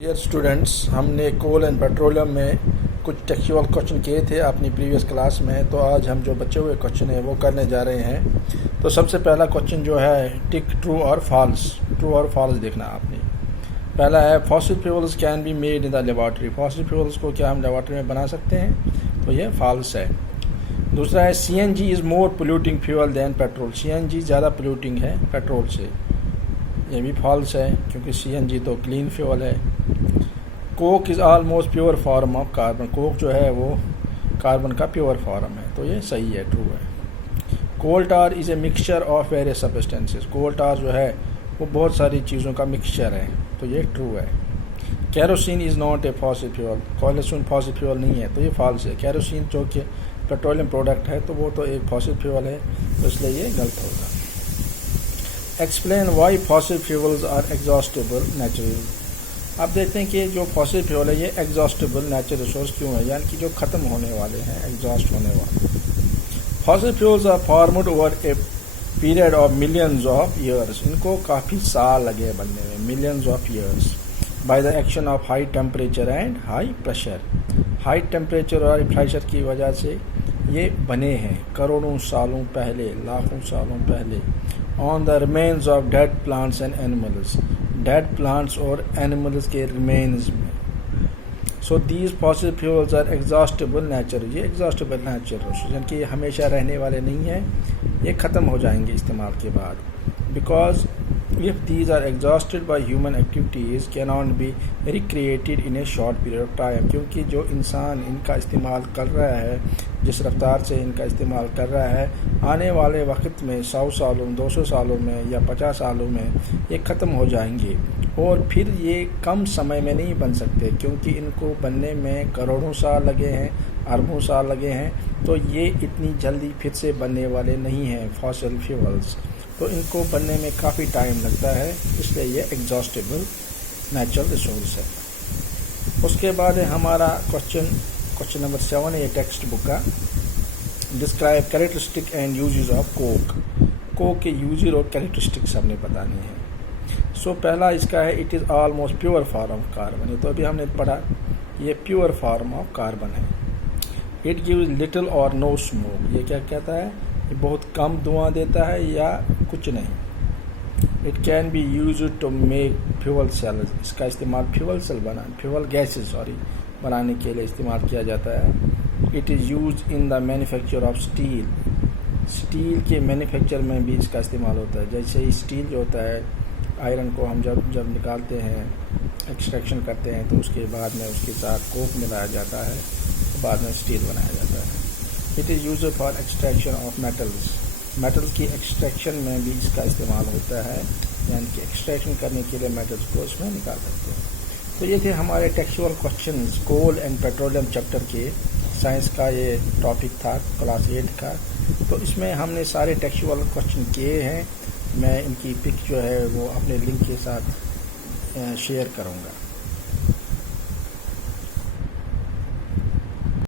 Dear students, हमने कोल and petroleum में कुछ टेक्सचुअल क्वेश्चन किए थे अपनी प्रीवियस क्लास में। तो आज हम जो बचे हुए क्वेश्चन हैं वो करने जा रहे हैं। तो सबसे पहला क्वेश्चन जो है टिक ट्रू और फॉल्स देखना आपने। पहला है fossil fuels can be made in the laboratory. Fossil fuels को क्या हम लेबॉर्ट्री में बना सकते हैं? तो ये फॉल्स है। दूसरा है CNG is more polluting fuel than petrol. CNG ज़्यादा पोल्यूटिंग है पेट्रोल से। ये भी फॉल्स है क्योंकि CNG तो क्लीन फ्यूल है। Coke is almost pure form of carbon. Coke जो है वो कार्बन का प्योर फॉर्म है, तो ये सही है, ट्रू है। Coal tar is a mixture of various substances. Coal tar जो है वो बहुत सारी चीज़ों का मिक्सचर है, तो ये ट्रू है। Kerosene is not a fossil fuel. Kerosene fossil fuel नहीं है, तो ये फॉल्स है। कैरोसिन जो कि पेट्रोलियम प्रोडक्ट है तो वो तो एक फॉसिल फ्यूल है, तो इसलिए ये गलत होगा। Explain why fossil fuels are exhaustible natural. आप देखते हैं कि जो फॉसिल फ्यूल है ये एग्जॉस्टेबल नेचुरल रिसोर्स क्यों है, यानी कि जो ख़त्म होने वाले हैं, एग्जॉस्ट होने वाले। Fossil fuels are formed over a period of millions of years. इनको काफ़ी साल लगे बनने में, millions of years, by the action of high temperature and high pressure. High temperature और प्रेशर की वजह से ये बने हैं करोड़ों सालों पहले, लाखों सालों पहले। On the remains of dead plants and animals. Dead plants और एनिमल्स के रिमेन्स में। So these fossil fuels are exhaustible natural. ये एग्जॉस्टेबल नेचुरल यानी कि हमेशा रहने वाले नहीं हैं, ये ख़त्म हो जाएंगे इस्तेमाल के बाद। Because if these are exhausted by human activities can not be recreated in a short period of time. क्योंकि जो इंसान इनका इस्तेमाल कर रहा है, जिस रफ्तार से इनका इस्तेमाल कर रहा है, आने वाले वक्त में 100 सालों 200 सालों में या 50 सालों में ये ख़त्म हो जाएंगे। और फिर ये कम समय में नहीं बन सकते क्योंकि इनको बनने में करोड़ों साल लगे हैं, अरबों साल लगे हैं, तो ये इतनी जल्दी फिर से बनने वाले नहीं हैं फॉसिल फ्यूल्स। तो इनको बनने में काफ़ी टाइम लगता है, इसलिए ये एग्जॉस्टेबल नेचुरल रिसोर्स है। उसके बाद है हमारा क्वेश्चन नंबर 7 है ये टेक्स्ट बुक का। Describe characteristic and uses of Coke. Coke के यूजेस और कैरेक्टरिस्टिक्स हमने बतानी है। सो पहला इसका है it is almost pure form of carbon. ये तो अभी हमने पढ़ा, ये प्योर फॉर्म ऑफ कार्बन है। इट गिव्स लिटिल और नो स्मोक। ये क्या कहता है? ये बहुत कम धुआं देता है या कुछ नहीं। It can be use to make fuel cells. इसका इस्तेमाल फ्यूल गैसेस बनाने के लिए इस्तेमाल किया जाता है। It is use in the manufacture of steel. Steel के मैन्युफैक्चर में भी इसका इस्तेमाल होता है। जैसे स्टील जो होता है, आयरन को हम जब निकालते हैं, एक्सट्रैक्शन करते हैं, तो उसके बाद में उसके साथ कोक मिलाया जाता है, तो बाद में स्टील बनाया जाता है। It is use for extraction of metals की एक्सट्रैक्शन में भी इसका इस्तेमाल होता है, यानी कि एक्सट्रैक्शन करने के लिए मेटल्स को इसमें निकाल सकते हैं। तो ये थे हमारे textual questions coal and petroleum chapter के। साइंस का ये टॉपिक था क्लास 8 का। तो इसमें हमने सारे टेक्सचुअल क्वेश्चन किए हैं। मैं इनकी पिक जो है वो अपने लिंक के साथ शेयर करूँगा।